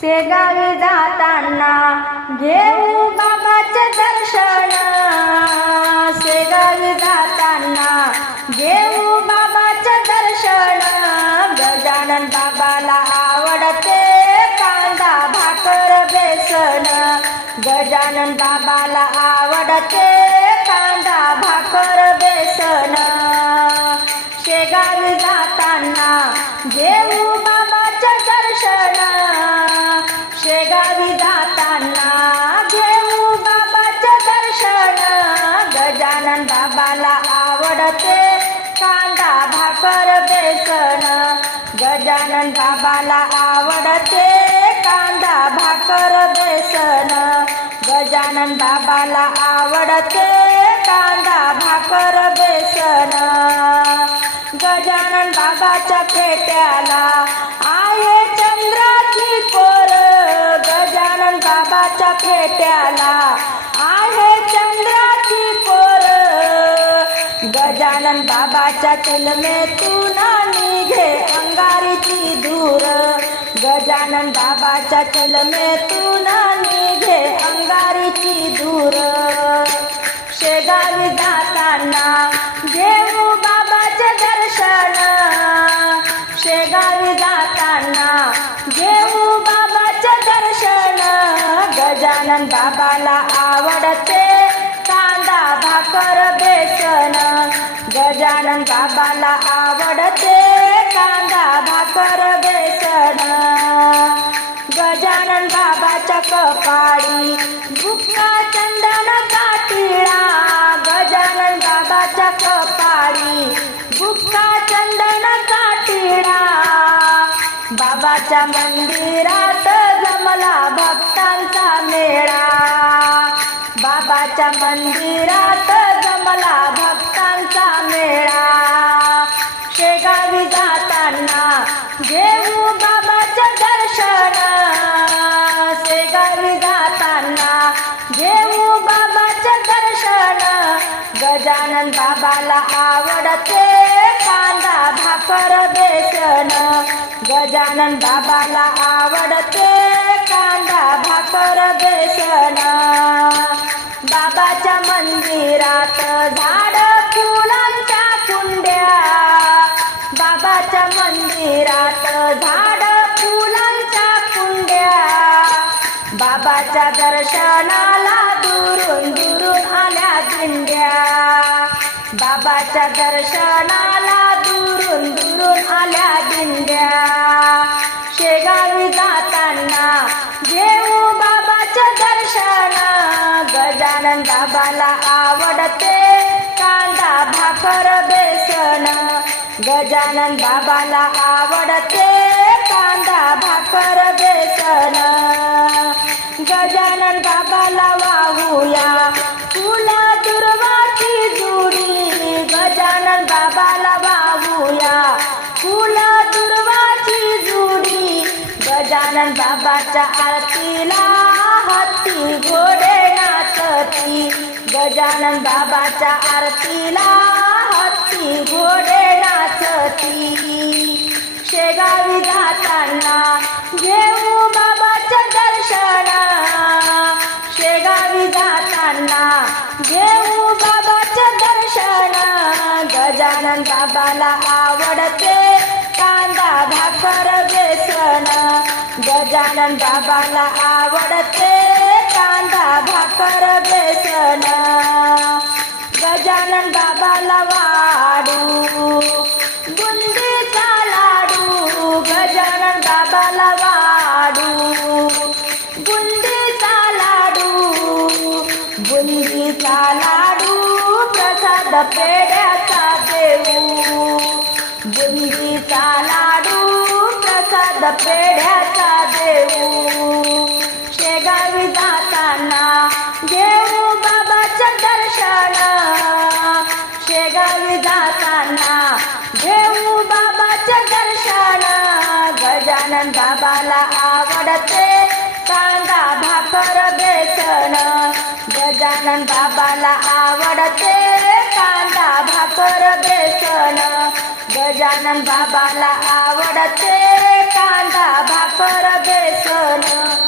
शेगावी जाताना घेऊ बाबाचे दर्शन. शेगावी जाताना घेऊ बाबाचे दर्शन. गजानन बाबाला आवडते कांदा भाकर बेसन. गजानन बाबाला आवडते कांदा भाकर बेसन. शेगावी जाताना घेऊ बाबाचे दर्शन. बाबाला आवडते कांदा भाकर बेसन. गजानन बाबाला आवडते कांदा भाकर बेसन. गजानन बाबाला आवडते कांदा भाकर बेसन. गजानन बाबाच्या पेट्याला आहे चंद्राची कोर. गजानन बाबाच्या पेट्याला गजानन बाबाच्या चिलमेतून निघे अंगारीची धूर. गजानन बाबाच्या चिलमेतून निघे अंगारीची धूर. शेगावी जाताना घेऊ बाबाचे दर्शन. शेगावी जाताना घेऊ बाबाचे दर्शन. गजानन बाबाला आवडते गजानन बाबाला आवडते कांदा भाकर बेसन. गजानन बाबाच्या कपाळी भुक्का चंदन काटिळा गजानन बाबाच्या कपाळी बुक्का चंदन काटिळा बाबाच्या मंदिरात जमला भक्तांचा मेळा. बाबाच्या मंदिरात घेऊ बाबाचे दर्शन शेगावी जाताना. घेऊ बाबाचे दर्शन गजानन बाबाला आवडते कांदा भाकर बेसन. गजानन बाबाला आवडते देवाच्या मंदिरात झाड फुलांच्या कुंड्या. बाबाच्या दर्शनाला दुरून दुरून आल्या दिंड्या. बाबाच्या दर्शनाला दुरून दुरून आल्या दिंड्या. शेगावी जाताना घेऊ बाबाच्या दर्शन. गजानन बाबाला आवडते कांदा भाकर. गजानन बाबाला आवडते कांदा भाकर बेसन गजानन बाबाला वाहूया फुला दुर्वाची जुडी गजानन बाबाला वाहूया फुला दुर्वाची जुडी गजानन बाबाच्या आरतीला हत्ती घोडे नाचती. गजानन बाबाच्या आरतीला ती घोडे नाचती. शेगावी जाताना घेऊ बाबाचे दर्शन. शेगावी जाताना घेऊ बाबाचे दर्शन. गजानन बाबाला आवडते कांदा भाकर बेसन. गजानन बाबाला आवडते कांदा भाकर बेसन. చాలాడు గుండె చాలాడు బుంది చాలాడు ప్రసాద పేడాతా దేవు బుంది చాలాడు ప్రసాద పేడ गजानन बाबाला आवडते. कांदा भाकर बेसन. गजानन बाबाला आवडते. कांदा भाकर बेसन. गजानन बाबाला आवडते. कांदा भाकर बेसन.